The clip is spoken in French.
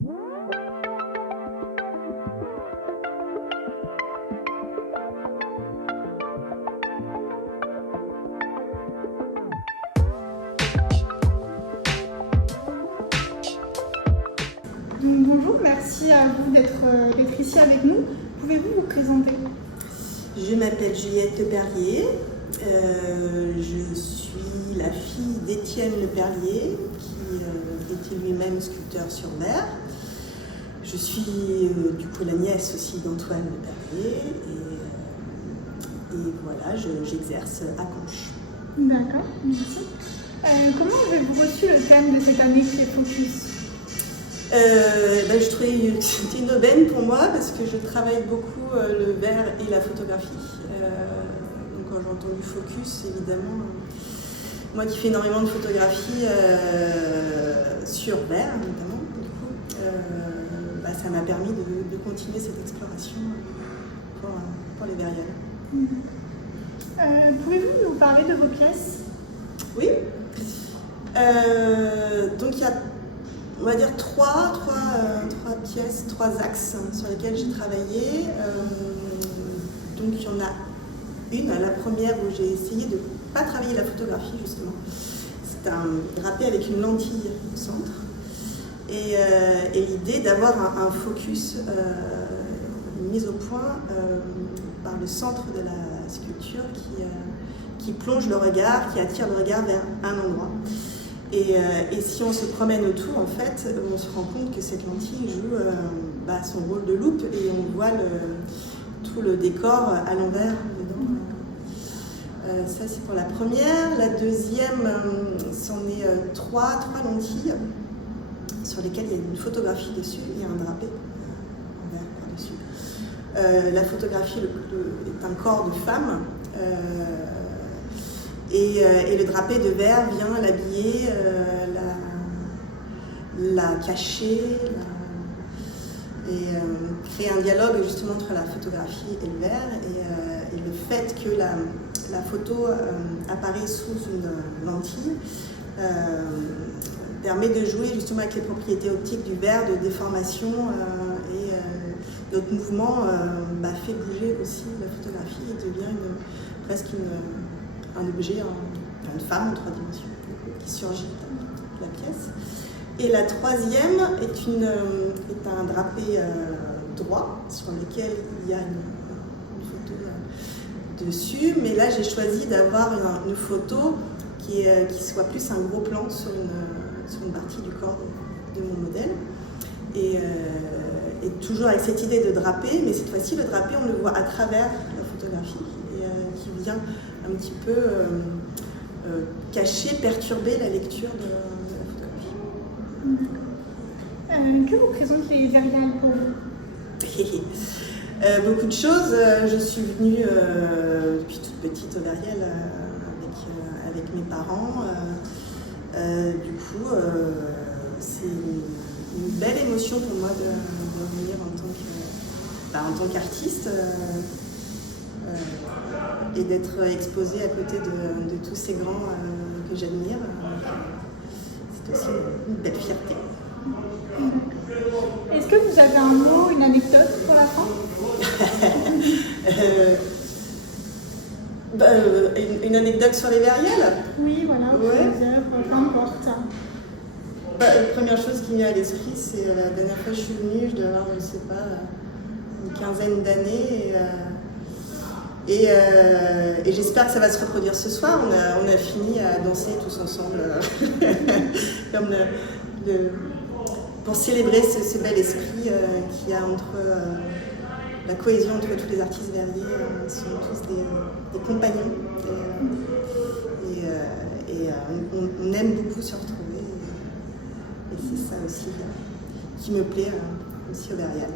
Donc, bonjour, merci à vous d'être ici avec nous. Pouvez-vous vous présenter? Je m'appelle Juliette Leperlier, je suis la fille d'Étienne Leperlier, qui était lui-même sculpteur sur verre. Je suis du coup la nièce aussi d'Antoine Leperlier et voilà, j'exerce à Conches. D'accord, merci. Comment avez-vous reçu le thème de cette année qui est Focus? Je trouvais que c'était une aubaine pour moi parce que je travaille beaucoup le verre et la photographie. Donc quand j'ai entendu Focus, évidemment, moi qui fais énormément de photographie sur verre notamment, du coup, ça m'a permis de continuer cette exploration pour les verrières. Pouvez-vous nous parler de vos pièces? Oui. Donc il y a, on va dire, trois pièces, trois axes sur lesquels j'ai travaillé. Donc il y en a une, la première où j'ai essayé de ne pas travailler la photographie justement. C'est un drapé avec une lentille au centre. Et l'idée d'avoir un focus, une mise au point par le centre de la sculpture qui plonge le regard, qui attire le regard vers un endroit. Et si on se promène autour, en fait, on se rend compte que cette lentille joue son rôle de loupe et on voit tout le décor à l'envers dedans. Ça, c'est pour la première. La deuxième, c'en est trois lentilles sur lesquelles il y a une photographie dessus et un drapé en verre par-dessus. La photographie est un corps de femme. Et le drapé de verre vient l'habiller, la cacher, créer un dialogue justement entre la photographie et le verre. Et le fait que la photo apparaît sous une lentille permet de jouer justement avec les propriétés optiques du verre, de déformation et notre mouvement fait bouger aussi la photographie et devient presque un objet, une femme en 3 dimensions qui surgit de la pièce. Et la troisième est un drapé droit sur lequel il y a une photo dessus, mais là j'ai choisi d'avoir une photo qui soit plus un gros plan sur une partie du corps de mon modèle. Et toujours avec cette idée de drapé, mais cette fois-ci le drapé on le voit à travers la photographie et qui vient un petit peu cacher, perturber la lecture de la photographie. Que représentent les verrières pour vous? Beaucoup de choses. Je suis venue depuis toute petite au Verrières avec mes parents. Du coup, c'est une belle émotion pour moi de venir en tant qu'artiste. Et d'être exposée à côté de tous ces grands que j'admire, c'est aussi une belle fierté. Est-ce que vous avez un mot, une anecdote pour la fin? Une anecdote sur les verrières? Oui, voilà, ouais. Peu importe. La première chose qui me vient à l'esprit, c'est la dernière fois que je suis venue, je devais avoir, je sais pas, une quinzaine d'années. Et j'espère que ça va se reproduire ce soir. On a fini à danser tous ensemble comme pour célébrer ce bel esprit qu'il y a entre la cohésion entre tous les artistes verriers. Sont tous des compagnons et on aime beaucoup se retrouver et c'est ça aussi qui me plaît aussi au Verrières.